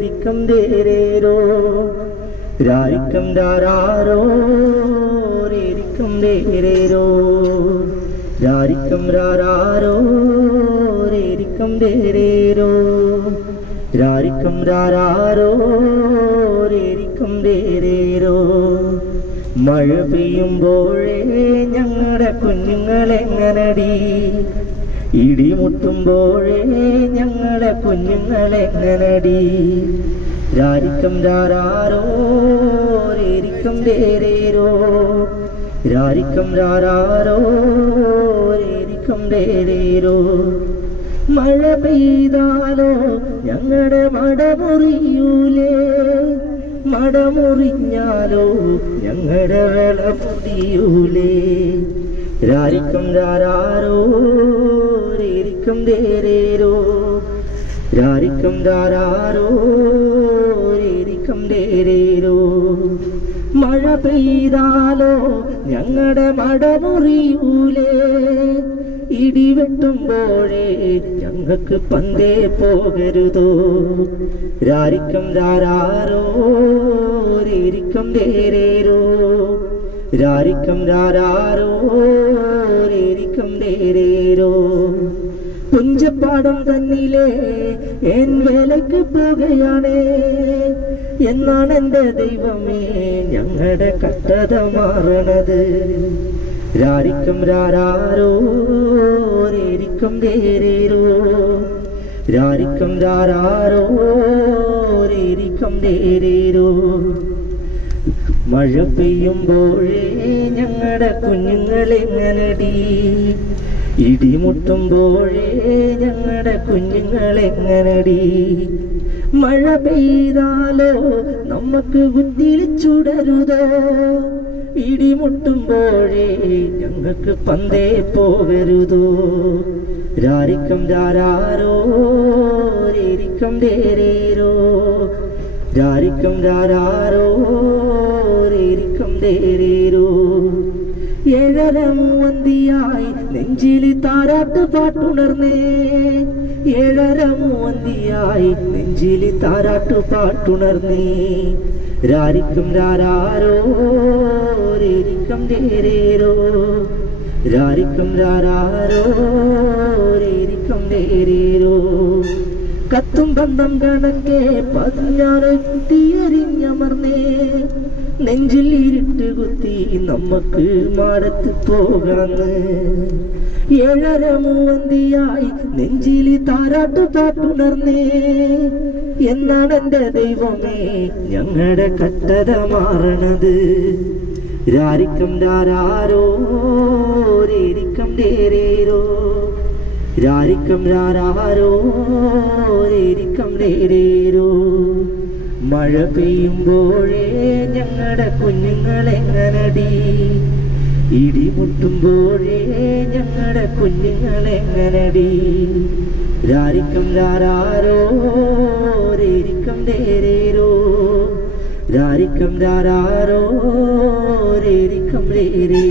രിക്കം ദേരേരോ രാരിക്കം രാരാരോ? തേരേരോ? രാരിക്കം രാരാരോ? തേരേരോ? രാരിക്കം രാരാരോ? തേരേരോ? മഴ പെയ്യുമ്പോഴേ ഞങ്ങളുടെ കുഞ്ഞുങ്ങളെങ്ങനടി? ഇടിമുട്ടുമ്പോഴേ ഞങ്ങളെ കുഞ്ഞുങ്ങളെങ്ങനടി രാരിക്കം രാരാരോ രേരിക്കം രേരേരോ. രാരിക്കം രാരാരോ രേരിക്കം രേരേരോ. മഴ പെയ്താലോ ഞങ്ങളുടെ മടമുറിയൂലേ? മടമുറിഞ്ഞാലോ ഞങ്ങളുടെ വിള പുതിയൂലേ രാരിക്കം രാരാരോ രേരിക്കം ദേരേരോ രാരിക്കം ധാരാരോ രീതിക്കും ദേരേരോ മഴ പെയ്താലോ? ഞങ്ങളുടെ മടമുറിയൂലേ? ഇടിവെട്ടുമ്പോഴേ ഞങ്ങൾക്ക് പന്തേ പോകരുതോ? രാരിക്കം രാരാരോ രേരിക്കം രേരേരോ രാരിക്കം രാരാരോ പുഞ്ചപ്പാടം തന്നിലേ എൻ വേലയ്ക്ക് പോകുകയാണേ എന്നാണ് എന്റെ ദൈവമേ ഞങ്ങളുടെ കട്ടത മാറണത്. രാരിക്കും രാരാരോ നേരേരോ രാരിക്കും രാരാരോ രേരേരോ. മഴ പെയ്യുമ്പോഴേ ഞങ്ങളുടെ കുഞ്ഞുങ്ങളെങ്ങനടി ഇടിമുട്ടുമ്പോഴേ ഞങ്ങളുടെ കുഞ്ഞുങ്ങളെങ്ങനടി മഴ പെയ്താലോ നമുക്ക് കുത്തിയിൽ ചുടരുതോ ഇടിമുട്ടുമ്പോഴേ ഞങ്ങൾക്ക് പന്തേ പോകരുതോ? രാരിക്കം രാരാരോ രേരിക്കം രേരേരോ? രാരിക്കം രാരാരോ രേരിക്കം രേരേരോ? ഏഴരം മൂവന്തിയായി നെഞ്ചിലി താരാട്ട് പാട്ടുണർന്നേ. ഏഴര മൂവന്തിയായി നെഞ്ചിലി താരാട്ട് പാട്ടുണർന്നേ. രാരിക്കും രാരാരോ രേരിക്കം നേരേരോ രാരിക്കും രാരാരോ രേരിക്കം രേരേരോ. കത്തും ബന്ധം കണക്കെ പതിഞ്ഞാറ് കുത്തിയെറിഞ്ഞമർന്നേ. നെഞ്ചിൽ ഇരുട്ട് കുത്തി നമുക്ക് മാടത്ത് പോകാന്ന്. ഏഴര മൂവന്തിയായി നെഞ്ചിൽ താരാട്ട് പാട്ടുണർന്നേ എന്നാണ് എന്റെ ദൈവമേ ഞങ്ങളുടെ കട്ടത മാറണത്. രാരിക്കം രാരോ രേരിക്കം രേരേരോ. രാരിക്കം രാരാരോ രേരിക്കം നേരേരോ. മഴ പെയ്യുമ്പോഴേ ഞങ്ങളുടെ കുഞ്ഞുങ്ങളെങ്ങനടി ഇടിമുട്ടുമ്പോഴേ ഞങ്ങളുടെ കുഞ്ഞുങ്ങളെങ്ങനടി രാരിക്കം രാരാരോ രേരിക്കം രേരേരോ രാരിക്കം രാരാരോ രേരിക്കം രേരേ